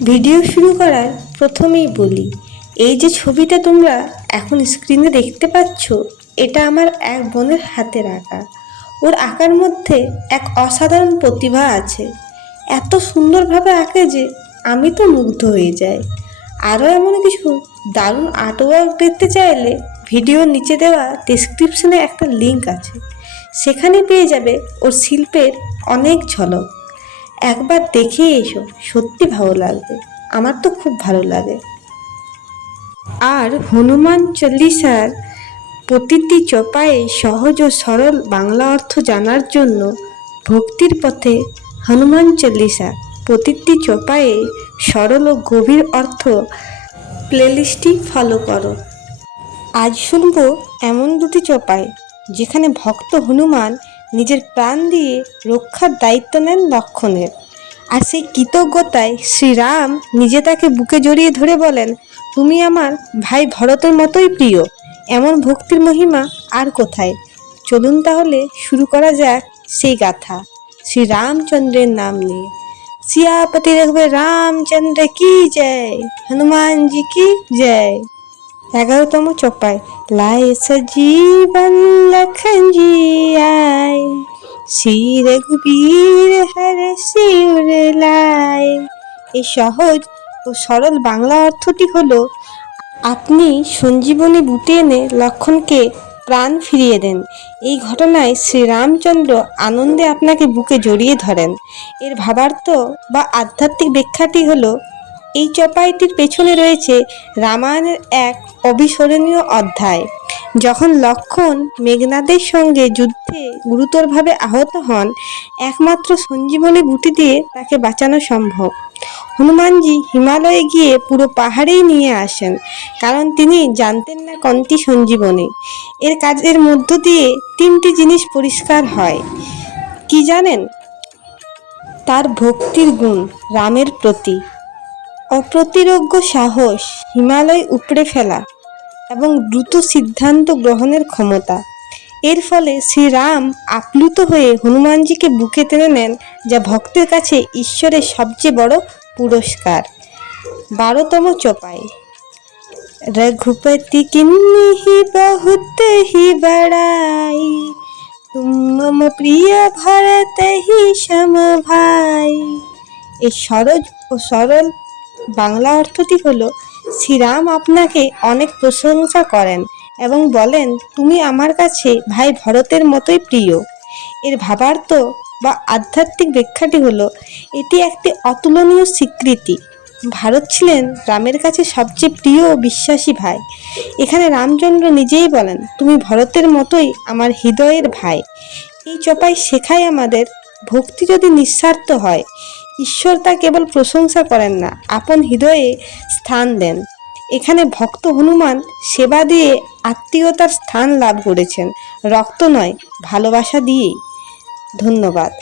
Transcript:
Video শুরু করার প্রথমেই বলি, এই যে ছবিটা তোমরা এখন স্ক্রিনে দেখতে পাচ্ছ, এটা আমার এক বোনের হাতের আঁকা। ওর আঁকার মধ্যে এক অসাধারণ প্রতিভা আছে। এত সুন্দরভাবে আঁকে যে আমি তো মুগ্ধ হয়ে যাই। আরও এমন কিছু দারুণ আর্টওয়ার্ক দেখতে চাইলে ভিডিওর নিচে দেওয়া ডেসক্রিপশনে একটা লিঙ্ক আছে, সেখানে পেয়ে যাবে ওর শিল্পের অনেক ঝলক। একবার দেখে এসো, সত্যি ভালো লাগবে। আমার তো খুব ভালো লাগে। আর হনুমান চল্লিশার প্রতিটি চপায়ে সহজ ও সরল বাংলা অর্থ জানার জন্য ভক্তির পথে হনুমান চল্লিশা প্রতিটি চপায়ে সরল ও গভীর অর্থ প্লেলিস্টটি ফলো করো। আজ শুনবো এমন দুটি চপাই যেখানে ভক্ত হনুমান নিজের প্রাণ দিয়ে রক্ষার দায়িত্ব নেন লক্ষণের, আর সেই কৃতজ্ঞতায় শ্রীরাম নিজে তাকে বুকে জড়িয়ে ধরে বলেন, তুমি আমার ভাই ভরতের মতোই প্রিয়। এমন ভক্তির মহিমা আর কোথায়? চলুন তাহলে শুরু করা যাক সেই গাথা শ্রীরামচন্দ্রের নাম নিয়ে। সিয়াপতি রঘুবীর রামচন্দ্র কি জয়, হনুমানজি কি জয়। 11তম চপাই लाए सजीवन लखन जी आए, श्री रघुबीर हर शिवर लाए। এই সহজ ও সরল বাংলা অর্থটি হলো, আপনি সঞ্জীবনী বুটে এনে লক্ষণকে প্রাণ ফিরিয়ে দেন। এই ঘটনায় শ্রীরামচন্দ্র আনন্দে আপনাকে বুকে জড়িয়ে ধরেন। এর ভাবার্থ বা আধ্যাত্মিক ব্যাখ্যাটি হলো, এই চপাইটির পেছনে রয়েছে রামায়ণের এক অবিস্মরণীয় অধ্যায়, যখন লক্ষ্মণ মেঘনাদের সঙ্গে যুদ্ধে গুরুতরভাবে আহত হন। একমাত্র সঞ্জীবনী বুটি দিয়ে তাকে বাঁচানো সম্ভব। হনুমানজি হিমালয়ে গিয়ে পুরো পাহাড়েই নিয়ে আসেন, কারণ তিনি জানতেন না কোনটি সঞ্জীবনী। এর কাজের মধ্য দিয়ে তিনটি জিনিস পরিষ্কার হয়। কি জানেন? তার ভক্তির গুণ রামের প্রতি, অপ্রতিরোধ্য সাহস, হিমালয় উপড়ে ফেলা এবং দ্রুত সিদ্ধান্ত গ্রহণের ক্ষমতা। এর ফলে শ্রীরাম আপ্লুত হয়ে হনুমানজিকে বুকে টেনে নেন, যা ভক্তের কাছে ঈশ্বরের সবচেয়ে বড় পুরস্কার। 12তম চপাই रघुपति किन्हीं बहुत ही बड़ाई, तुम मम प्रिय भरत ही सम भाई। এই সহজ ও সরল বাংলা অর্থটি হলো, শ্রীরাম আপনাকে অনেক প্রশংসা করেন এবং বলেন, তুমি আমার কাছে ভাই ভরতের মতোই প্রিয়। এর ভাবার্থ বা আধ্যাত্মিক ব্যাখ্যাটি হলো, এটি একটি অতুলনীয় স্বীকৃতি। ভারত ছিলেন রামের কাছে সবচেয়ে প্রিয় ও বিশ্বাসী ভাই। এখানে রামচন্দ্র নিজেই বলেন, তুমি ভরতের মতোই আমার হৃদয়ের ভাই। এই চপাই শেখায় আমাদের, ভক্তি যদি নিঃস্বার্থ হয়, ঈশ্বর তা কেবল প্রশংসা করেন না, আপন হৃদয়ে স্থান দেন। এখানে ভক্ত হনুমান সেবা দিয়ে আত্মীয়তার স্থান লাভ করেছেন, রক্ত নয় ভালোবাসা দিয়েই। ধন্যবাদ।